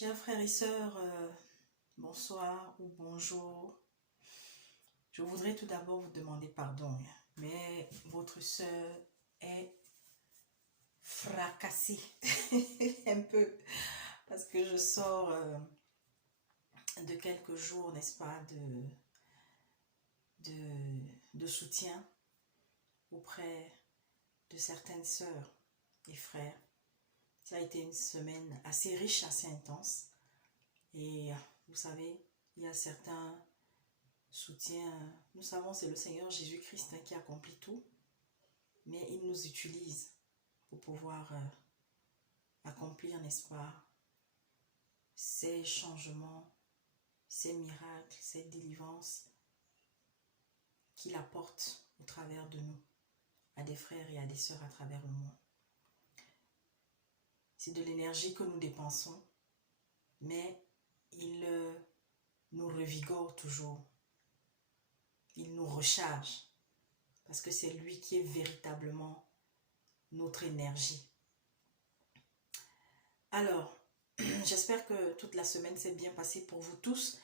Chers frères et sœurs, bonsoir ou bonjour. Je voudrais tout d'abord vous demander pardon, mais votre sœur est fracassée un peu parce que je sors de quelques jours, n'est-ce pas, de soutien auprès de certaines sœurs et frères. Ça a été une semaine assez riche, assez intense. Et vous savez, il y a certains soutiens. Nous savons c'est le Seigneur Jésus-Christ qui accomplit tout. Mais il nous utilise pour pouvoir accomplir, n'est-ce pas, ces changements, ces miracles, cette délivrance qu'il apporte au travers de nous, à des frères et à des sœurs à travers le monde. C'est de l'énergie que nous dépensons, mais il nous revigore toujours. Il nous recharge parce que c'est lui qui est véritablement notre énergie. Alors, j'espère que toute la semaine s'est bien passée pour vous tous.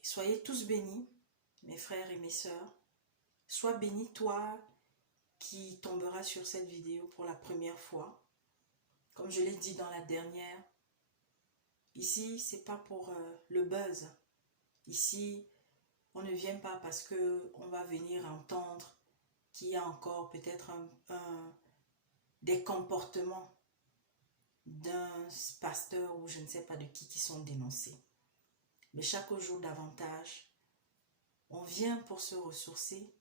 Soyez tous bénis, mes frères et mes sœurs. Sois béni toi qui tomberas sur cette vidéo pour la première fois. Comme je l'ai dit dans la dernière, ici, c'est pas pour le buzz. Ici, on ne vient pas parce qu'on va venir entendre qu'il y a encore peut-être des comportements d'un pasteur ou je ne sais pas de qui sont dénoncés. Mais chaque jour davantage, on vient pour se ressourcer,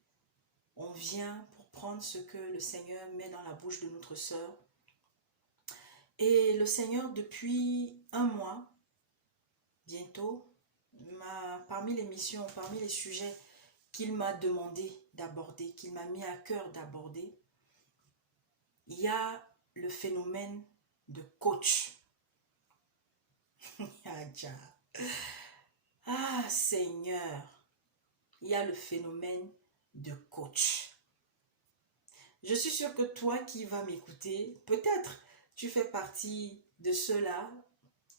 on vient pour prendre ce que le Seigneur met dans la bouche de notre sœur. Et le Seigneur, depuis un mois, bientôt, parmi les missions, parmi les sujets qu'il m'a demandé d'aborder, qu'il m'a mis à cœur d'aborder, il y a le phénomène de coach. Ah Seigneur, il y a le phénomène de coach. Je suis sûre que toi qui vas m'écouter, peut-être tu fais partie de ceux-là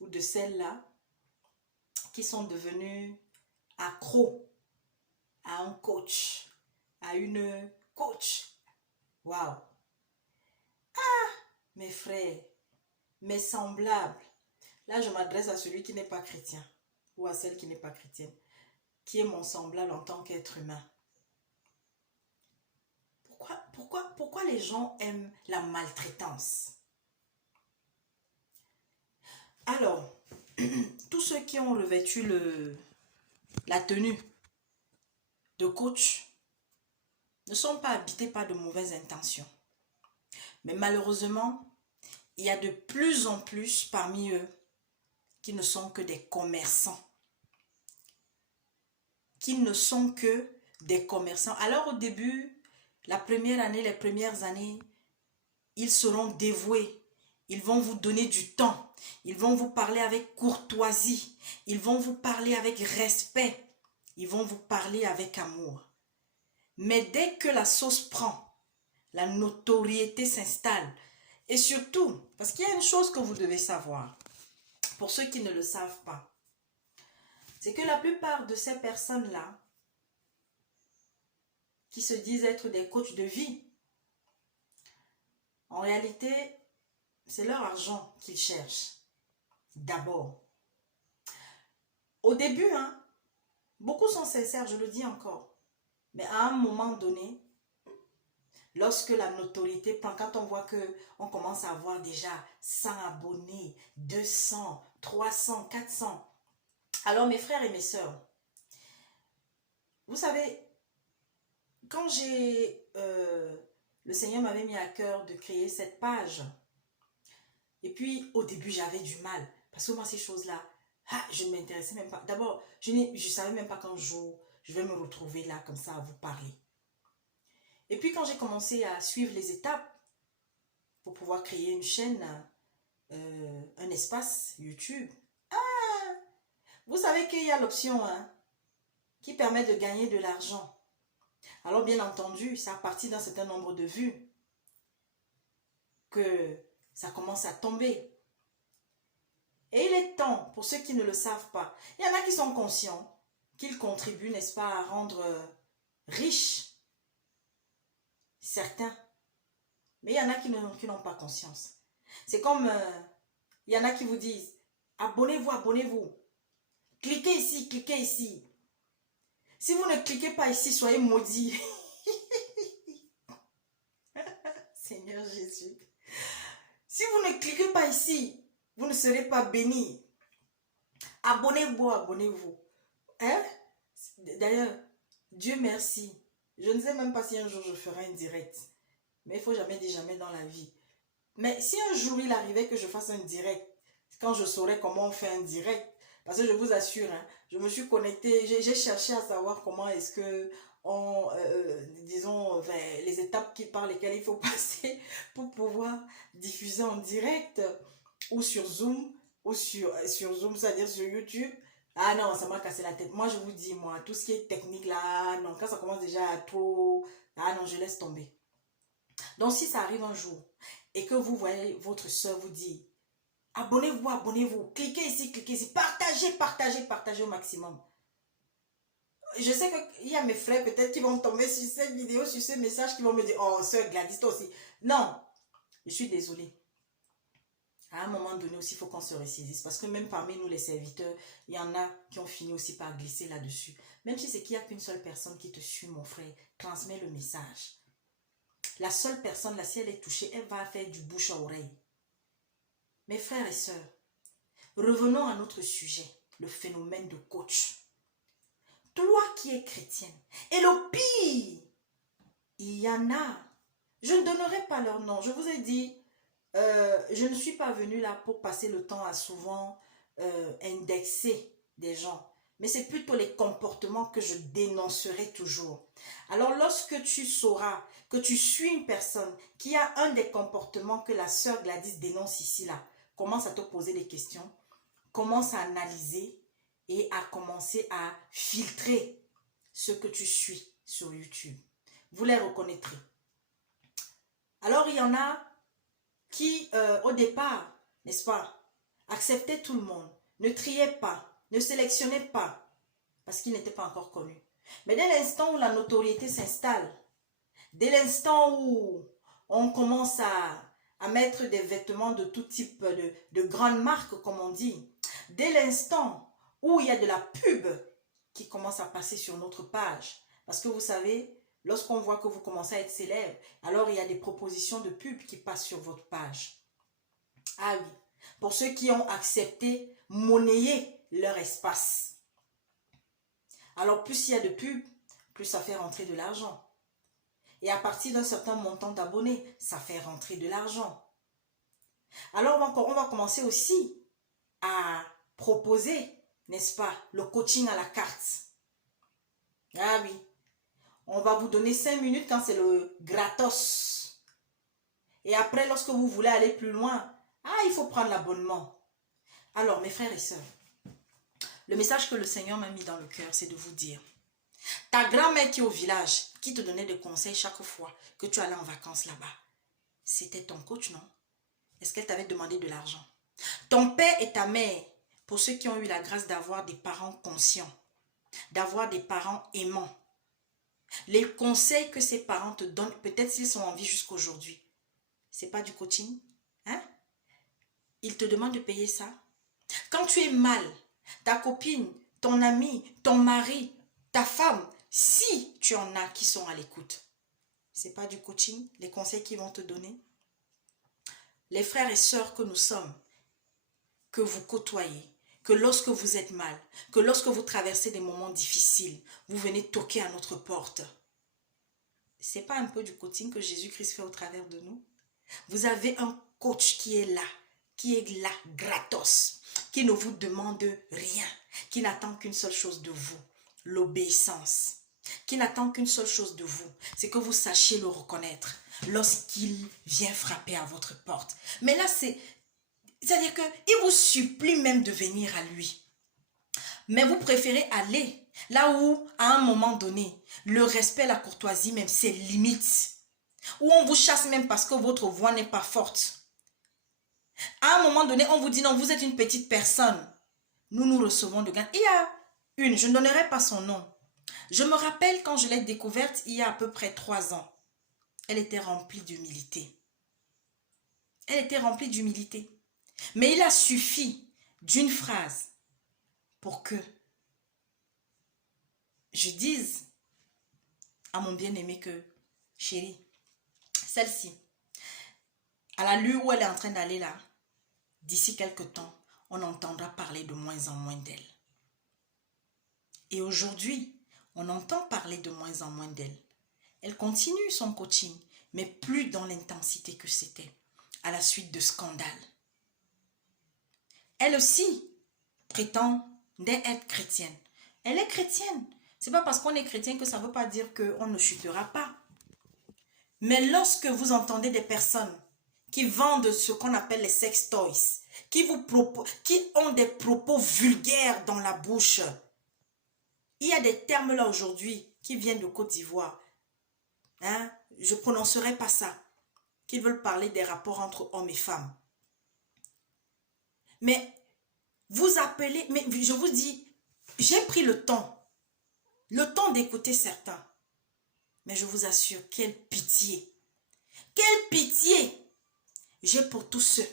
ou de celles-là qui sont devenus accros à un coach, à une coach. Waouh! Mes frères, mes semblables, là je m'adresse à celui qui n'est pas chrétien ou à celle qui n'est pas chrétienne, qui est mon semblable en tant qu'être humain. Pourquoi les gens aiment la maltraitance? Alors, tous ceux qui ont revêtu la tenue de coach ne sont pas habités par de mauvaises intentions. Mais malheureusement, il y a de plus en plus parmi eux qui ne sont que des commerçants. Qui ne sont que des commerçants. Alors au début, la première année, les premières années, ils seront dévoués. Ils vont vous donner du temps. Ils vont vous parler avec courtoisie. Ils vont vous parler avec respect. Ils vont vous parler avec amour. Mais dès que la sauce prend, la notoriété s'installe. Et surtout, parce qu'il y a une chose que vous devez savoir, pour ceux qui ne le savent pas, c'est que la plupart de ces personnes-là, qui se disent être des coachs de vie, en réalité, c'est leur argent qu'ils cherchent. D'abord. Au début, beaucoup sont sincères, je le dis encore. Mais à un moment donné, lorsque la notoriété prend, quand on voit qu'on commence à avoir déjà 100 abonnés, 200, 300, 400. Alors mes frères et mes sœurs, vous savez, quand le Seigneur m'avait mis à cœur de créer cette page, et puis au début j'avais du mal, parce que moi ces choses-là, je ne m'intéressais même pas. D'abord, je ne savais même pas qu'un jour je vais me retrouver là comme ça à vous parler. Et puis quand j'ai commencé à suivre les étapes pour pouvoir créer une chaîne, un espace YouTube, vous savez qu'il y a l'option qui permet de gagner de l'argent. Alors bien entendu, c'est à partir d'un certain nombre de vues que ça commence à tomber. Et il est temps, pour ceux qui ne le savent pas, il y en a qui sont conscients qu'ils contribuent, n'est-ce pas, à rendre riches certains. Mais il y en a qui n'ont pas conscience. C'est comme, il y en a qui vous disent, abonnez-vous, abonnez-vous. Cliquez ici, cliquez ici. Si vous ne cliquez pas ici, soyez maudits. Seigneur Jésus. Si vous ne cliquez pas ici, vous ne serez pas bénis. Abonnez-vous, abonnez-vous. Hein? D'ailleurs, Dieu merci. Je ne sais même pas si un jour je ferai un direct. Mais il ne faut jamais dire jamais dans la vie. Mais si un jour il arrivait que je fasse un direct, quand je saurais comment on fait un direct, parce que je vous assure, hein, je me suis connectée, j'ai cherché à savoir comment est-ce que disons, les étapes par lesquelles il faut passer pour pouvoir diffuser en direct ou sur Zoom, ou sur Zoom, c'est-à-dire sur YouTube. Ah non, ça m'a cassé la tête. Moi, je vous dis, moi, tout ce qui est technique là, non, quand ça commence déjà à trop, ah non, je laisse tomber. Donc, si ça arrive un jour et que vous voyez votre soeur vous dire, abonnez-vous, abonnez-vous, cliquez ici, partagez, partagez, partagez au maximum. Je sais qu'il y a mes frères peut-être qui vont tomber sur cette vidéo, sur ce message, qui vont me dire, oh, soeur Gladys, toi aussi. Non, je suis désolée. À un moment donné aussi, il faut qu'on se ressaisisse. Parce que même parmi nous, les serviteurs, il y en a qui ont fini aussi par glisser là-dessus. Même si c'est qu'il n'y a qu'une seule personne qui te suit, mon frère, transmets le message. La seule personne, là, si elle est touchée, elle va faire du bouche à oreille. Mes frères et sœurs, revenons à notre sujet, le phénomène de coach. Toi qui es chrétienne, et le pire, il y en a, je ne donnerai pas leur nom, je vous ai dit, je ne suis pas venue là pour passer le temps à souvent indexer des gens, mais c'est plutôt les comportements que je dénoncerai toujours. Alors lorsque tu sauras que tu suis une personne qui a un des comportements que la sœur Gladys dénonce ici là, commence à te poser des questions, commence à analyser et à commencer à filtrer ce que tu suis sur YouTube. Vous les reconnaîtrez. Alors il y en a qui, au départ, n'est-ce pas, acceptaient tout le monde, ne triaient pas, ne sélectionnaient pas, parce qu'ils n'étaient pas encore connus. Mais dès l'instant où la notoriété s'installe, dès l'instant où on commence à mettre des vêtements de tout type, de grandes marques, comme on dit, dès l'instant où il y a de la pub qui commence à passer sur notre page, parce que vous savez, lorsqu'on voit que vous commencez à être célèbre, alors il y a des propositions de pub qui passent sur votre page. Ah oui, pour ceux qui ont accepté monnayer leur espace. Alors plus il y a de pub, plus ça fait rentrer de l'argent. Et à partir d'un certain montant d'abonnés, ça fait rentrer de l'argent. Alors on va commencer aussi à proposer, n'est-ce pas, le coaching à la carte. Ah oui, on va vous donner 5 minutes quand c'est le gratos. Et après, lorsque vous voulez aller plus loin, il faut prendre l'abonnement. Alors, mes frères et sœurs, le message que le Seigneur m'a mis dans le cœur, c'est de vous dire, ta grand-mère qui est au village, qui te donnait des conseils chaque fois que tu allais en vacances là-bas, c'était ton coach, non? Est-ce qu'elle t'avait demandé de l'argent? Ton père et ta mère, pour ceux qui ont eu la grâce d'avoir des parents conscients, d'avoir des parents aimants, les conseils que ces parents te donnent, peut-être s'ils sont en vie jusqu'aujourd'hui, c'est pas du coaching, hein? Ils te demandent de payer ça. Quand tu es mal, ta copine, ton ami, ton mari, ta femme, si tu en as qui sont à l'écoute, c'est pas du coaching, les conseils qu'ils vont te donner. Les frères et sœurs que nous sommes, que vous côtoyez, que lorsque vous êtes mal, que lorsque vous traversez des moments difficiles, vous venez toquer à notre porte. C'est pas un peu du coaching que Jésus-Christ fait au travers de nous? Vous avez un coach qui est là, gratos, qui ne vous demande rien, qui n'attend qu'une seule chose de vous, l'obéissance, qui n'attend qu'une seule chose de vous, c'est que vous sachiez le reconnaître lorsqu'il vient frapper à votre porte. Mais là, c'est-à-dire qu'il vous supplie même de venir à lui. Mais vous préférez aller là où, à un moment donné, le respect, la courtoisie même, c'est limite. Où on vous chasse même parce que votre voix n'est pas forte. À un moment donné, on vous dit non, vous êtes une petite personne. Nous recevons de gain. Il y a une, je ne donnerai pas son nom. Je me rappelle quand je l'ai découverte il y a à peu près 3 ans. Elle était remplie d'humilité. Elle était remplie d'humilité. Mais il a suffi d'une phrase pour que je dise à mon bien-aimé que, chérie, celle-ci, à l'allure où elle est en train d'aller là, d'ici quelque temps, on entendra parler de moins en moins d'elle. Et aujourd'hui, on entend parler de moins en moins d'elle. Elle continue son coaching, mais plus dans l'intensité que c'était, à la suite de scandales. Elle aussi prétend être chrétienne. Elle est chrétienne. Ce n'est pas parce qu'on est chrétien que ça ne veut pas dire qu'on ne chutera pas. Mais lorsque vous entendez des personnes qui vendent ce qu'on appelle les sex toys, qui ont des propos vulgaires dans la bouche, il y a des termes là aujourd'hui qui viennent de Côte d'Ivoire. Hein? Je ne prononcerai pas ça. Qui veulent parler des rapports entre hommes et femmes. Mais vous appelez, mais je vous dis, j'ai pris le temps d'écouter certains. Mais je vous assure, quelle pitié j'ai pour tous ceux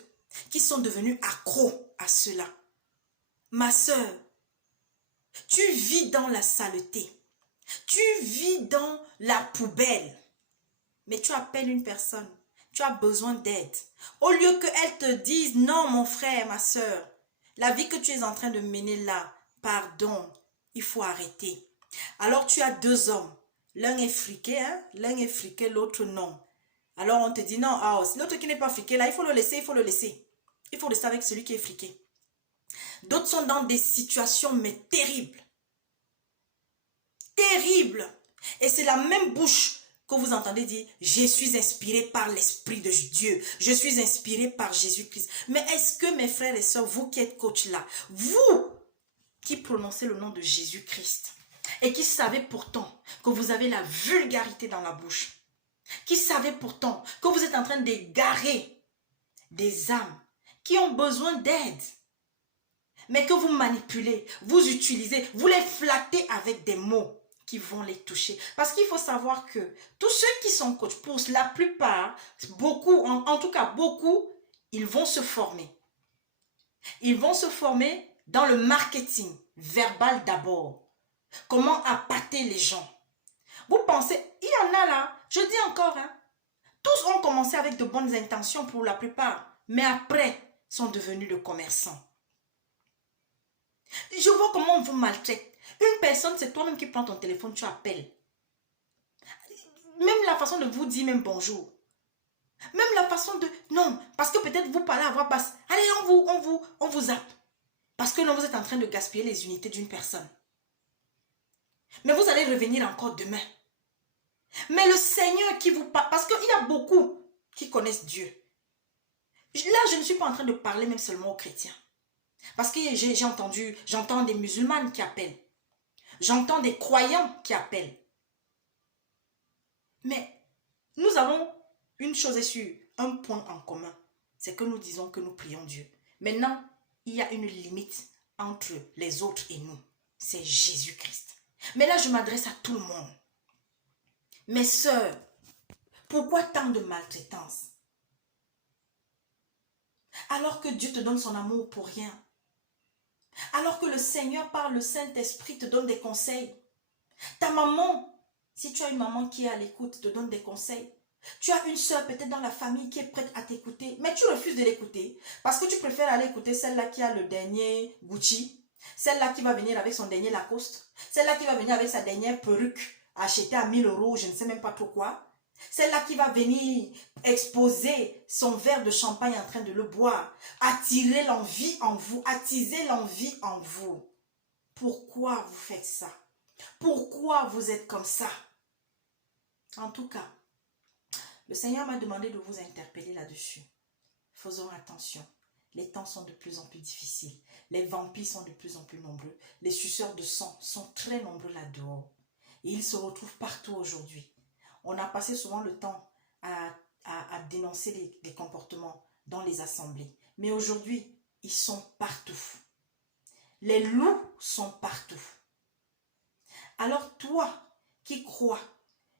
qui sont devenus accros à cela. Ma sœur, tu vis dans la saleté, tu vis dans la poubelle, mais tu appelles une personne, tu as besoin d'aide. Au lieu qu'elle te dise, non mon frère, ma sœur, la vie que tu es en train de mener là, pardon, il faut arrêter. Alors tu as 2 hommes, l'un est friqué, hein? L'un est friqué, l'autre non. Alors on te dit non, l'autre qui n'est pas friqué là, il faut le laisser, il faut le laisser. Il faut rester avec celui qui est friqué. D'autres sont dans des situations mais terribles. Terribles. Et c'est la même bouche que vous entendez dire, je suis inspiré par l'Esprit de Dieu. Je suis inspiré par Jésus-Christ. Mais est-ce que mes frères et sœurs, vous qui êtes coach là, vous qui prononcez le nom de Jésus-Christ et qui savez pourtant que vous avez la vulgarité dans la bouche, qui savez pourtant que vous êtes en train d'égarer des âmes qui ont besoin d'aide, mais que vous manipulez, vous utilisez, vous les flattez avec des mots qui vont les toucher. Parce qu'il faut savoir que tous ceux qui sont coachs, pour la plupart, beaucoup, en tout cas beaucoup, ils vont se former. Ils vont se former dans le marketing verbal d'abord. Comment appâter les gens. Vous pensez, il y en a là, je dis encore, hein, tous ont commencé avec de bonnes intentions pour la plupart, mais après sont devenus de commerçants. Je vois comment on vous maltraite. Une personne, c'est toi-même qui prends ton téléphone, tu appelles. Même la façon de vous dire même bonjour. Même la façon de... Non, parce que peut-être vous parlez à voix basse. Allez, on vous zappe. Parce que non, vous êtes en train de gaspiller les unités d'une personne. Mais vous allez revenir encore demain. Mais le Seigneur qui vous parle... Parce qu'il y a beaucoup qui connaissent Dieu. Là, je ne suis pas en train de parler même seulement aux chrétiens. Parce que j'entends des musulmanes qui appellent. J'entends des croyants qui appellent. Mais nous avons une chose est sûre, un point en commun. C'est que nous disons que nous prions Dieu. Maintenant, il y a une limite entre les autres et nous. C'est Jésus-Christ. Mais là, je m'adresse à tout le monde. Mes sœurs, pourquoi tant de maltraitance? Alors que Dieu te donne son amour pour rien. Alors que le Seigneur, par le Saint-Esprit, te donne des conseils. Ta maman, si tu as une maman qui est à l'écoute, te donne des conseils. Tu as une soeur peut-être dans la famille qui est prête à t'écouter, mais tu refuses de l'écouter parce que tu préfères aller écouter celle-là qui a le dernier Gucci, celle-là qui va venir avec son dernier Lacoste, celle-là qui va venir avec sa dernière perruque achetée à 1000 €, je ne sais même pas trop quoi, celle-là qui va venir exposer son verre de champagne en train de le boire, attirer l'envie en vous, attiser l'envie en vous. Pourquoi vous faites ça? Pourquoi vous êtes comme ça? En tout cas, le Seigneur m'a demandé de vous interpeller là-dessus. Faisons attention. Les temps sont de plus en plus difficiles. Les vampires sont de plus en plus nombreux. Les suceurs de sang sont très nombreux là-dehors. Et ils se retrouvent partout aujourd'hui. On a passé souvent le temps à dénoncer les comportements dans les assemblées. Mais aujourd'hui, ils sont partout. Les loups sont partout. Alors toi qui crois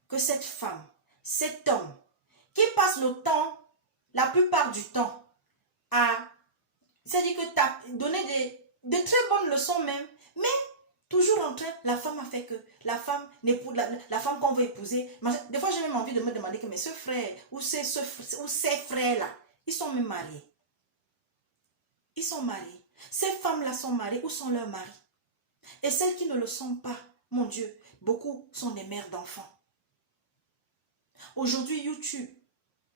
que cette femme, cet homme, qui passe le temps, la plupart du temps, à... C'est-à-dire que tu as donné de très bonnes leçons même, mais toujours en train, la femme a fait que, la femme la femme qu'on veut épouser, des fois j'ai même envie de me demander que mais ce frère, ou ces frères-là, ils sont même mariés. Ils sont mariés. Ces femmes-là sont mariées, où sont leurs maris? Et celles qui ne le sont pas, mon Dieu, beaucoup sont des mères d'enfants. Aujourd'hui, YouTube,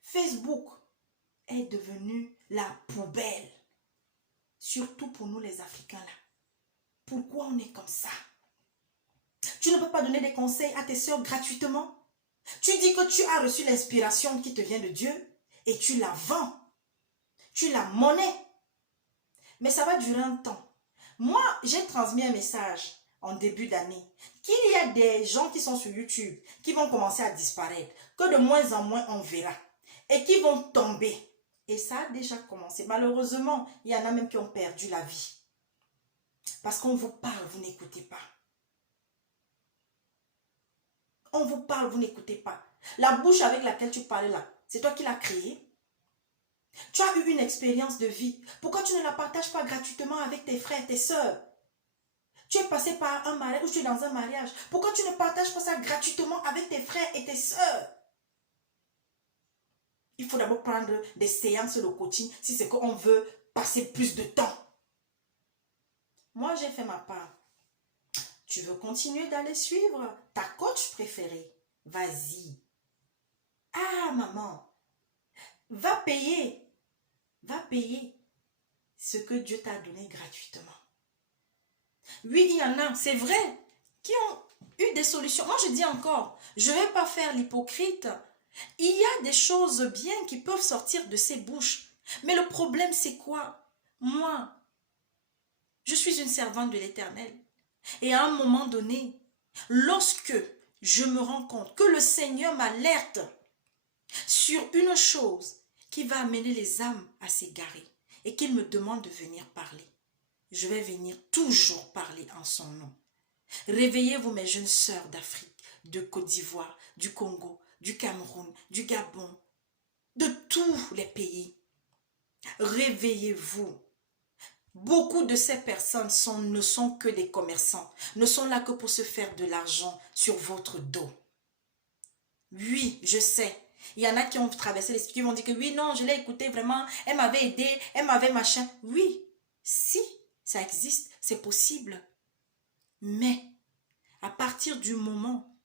Facebook est devenu la poubelle. Surtout pour nous les Africains là. Pourquoi on est comme ça? Tu ne peux pas donner des conseils à tes soeurs gratuitement. Tu dis que tu as reçu l'inspiration qui te vient de Dieu et tu la vends. Tu la monnaies. Mais ça va durer un temps. Moi, j'ai transmis un message en début d'année qu'il y a des gens qui sont sur YouTube qui vont commencer à disparaître, que de moins en moins on verra et qui vont tomber. Et ça a déjà commencé. Malheureusement, il y en a même qui ont perdu la vie. Parce qu'on vous parle, vous n'écoutez pas. On vous parle, vous n'écoutez pas. La bouche avec laquelle tu parles là, c'est toi qui l'as créée. Tu as eu une expérience de vie. Pourquoi tu ne la partages pas gratuitement avec tes frères, tes soeurs? Tu es passé par un mariage ou tu es dans un mariage. Pourquoi tu ne partages pas ça gratuitement avec tes frères et tes soeurs? Il faut d'abord prendre des séances de coaching si c'est qu'on veut passer plus de temps. Moi, j'ai fait ma part. Tu veux continuer d'aller suivre ta coach préférée? Vas-y. Ah, maman, va payer ce que Dieu t'a donné gratuitement. Oui, il y en a, c'est vrai, qui ont eu des solutions. Moi, je dis encore, je ne vais pas faire l'hypocrite. Il y a des choses bien qui peuvent sortir de ses bouches. Mais le problème, c'est quoi? Moi, je suis une servante de l'Éternel. Et à un moment donné, lorsque je me rends compte que le Seigneur m'alerte sur une chose qui va amener les âmes à s'égarer et qu'il me demande de venir parler, je vais venir toujours parler en son nom. Réveillez-vous mes jeunes sœurs d'Afrique, de Côte d'Ivoire, du Congo, du Cameroun, du Gabon, de tous les pays. Réveillez-vous. Beaucoup de ces personnes ne sont que des commerçants, ne sont là que pour se faire de l'argent sur votre dos. Oui, je sais. Il y en a qui ont traversé les qui vont dire que oui, non, je l'ai écouté vraiment, elle m'avait aidé, elle m'avait machin. Oui, si, ça existe, c'est possible. Mais, à partir du moment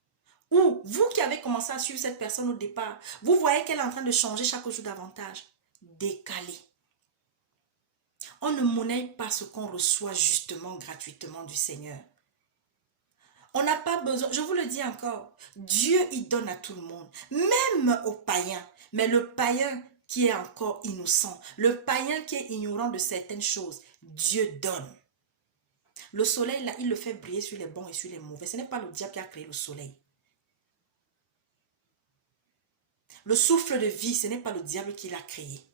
où vous qui avez commencé à suivre cette personne au départ, vous voyez qu'elle est en train de changer chaque jour davantage, décalez. On ne monnaie pas ce qu'on reçoit justement gratuitement du Seigneur. On n'a pas besoin, je vous le dis encore, Dieu il donne à tout le monde, même aux païens. Mais le païen qui est encore innocent, le païen qui est ignorant de certaines choses, Dieu donne. Le soleil là, il le fait briller sur les bons et sur les mauvais. Ce n'est pas le diable qui a créé le soleil. Le souffle de vie, ce n'est pas le diable qui l'a créé.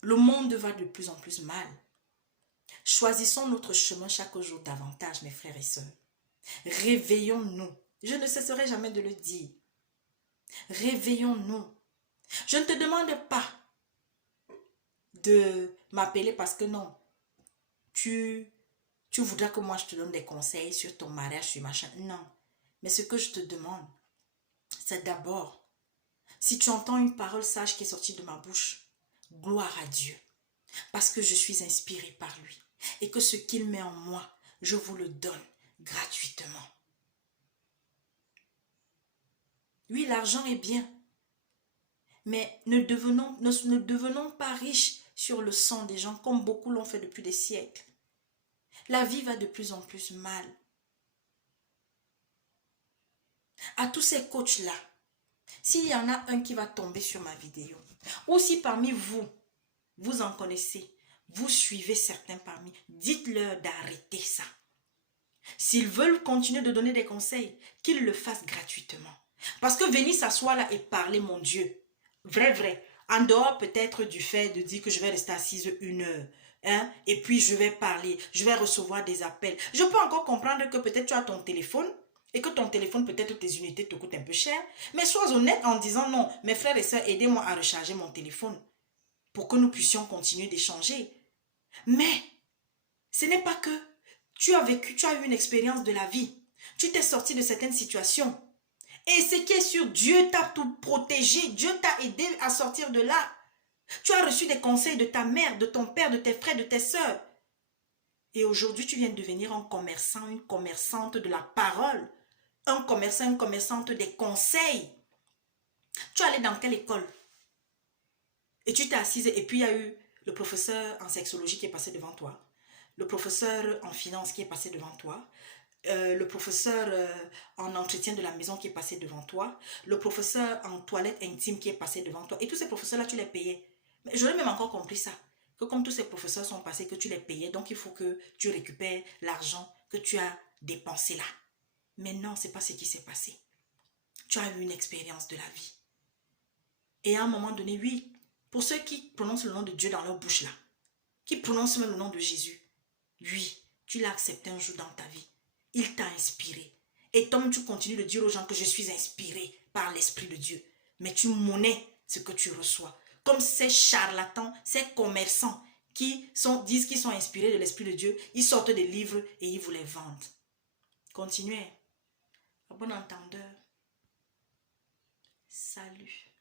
Le monde va de plus en plus mal. Choisissons notre chemin chaque jour davantage, mes frères et sœurs. Réveillons-nous. Je ne cesserai jamais de le dire. Réveillons-nous. Je ne te demande pas de m'appeler parce que non, tu voudras que moi je te donne des conseils sur ton mariage, sur machin. Non. Mais ce que je te demande, c'est d'abord, si tu entends une parole sage qui est sortie de ma bouche, gloire à Dieu. Parce que je suis inspirée par lui. Et que ce qu'il met en moi, je vous le donne gratuitement. Oui, l'argent est bien. Mais ne devenons pas riches sur le sang des gens comme beaucoup l'ont fait depuis des siècles. La vie va de plus en plus mal. À tous ces coachs-là, s'il y en a un qui va tomber sur ma vidéo, ou si parmi vous, vous en connaissez, vous suivez certains parmi, dites-leur d'arrêter ça. S'ils veulent continuer de donner des conseils, qu'ils le fassent gratuitement. Parce que venir s'asseoir là et parler, mon Dieu, vrai, En dehors peut-être du fait de dire que je vais rester assise 1 heure. Hein, et puis je vais parler, je vais recevoir des appels. Je peux encore comprendre que peut-être tu as ton téléphone et que ton téléphone, peut-être tes unités te coûtent un peu cher. Mais sois honnête en disant non, mes frères et sœurs, aidez-moi à recharger mon téléphone pour que nous puissions continuer d'échanger. Mais ce n'est pas que tu as vécu, tu as eu une expérience de la vie. Tu t'es sorti de certaines situations. Et ce qui est sûr, Dieu t'a tout protégé. Dieu t'a aidé à sortir de là. Tu as reçu des conseils de ta mère, de ton père, de tes frères, de tes sœurs. Et aujourd'hui, tu viens de devenir un commerçant, une commerçante de la parole. Un commerçant, une commerçante des conseils. Tu es allé dans quelle école? Et tu t'es assise et puis il y a eu le professeur en sexologie qui est passé devant toi. Le professeur en finance qui est passé devant toi. Le professeur en entretien de la maison qui est passé devant toi. Le professeur en toilette intime qui est passé devant toi. Et tous ces professeurs-là, tu les payais. Mais j'aurais même encore compris ça. Que comme tous ces professeurs sont passés, que tu les payais, donc il faut que tu récupères l'argent que tu as dépensé là. Mais non, ce n'est pas ce qui s'est passé. Tu as eu une expérience de la vie. Et à un moment donné, oui, pour ceux qui prononcent le nom de Dieu dans leur bouche là, qui prononcent même le nom de Jésus, oui, tu l'as accepté un jour dans ta vie. Il t'a inspiré. Et toi, tu continues de dire aux gens que je suis inspiré par l'Esprit de Dieu. Mais tu monnaies ce que tu reçois. Comme ces charlatans, ces commerçants qui disent qu'ils sont inspirés de l'Esprit de Dieu, ils sortent des livres et ils vous les vendent. Continuez. À bon entendeur. Salut.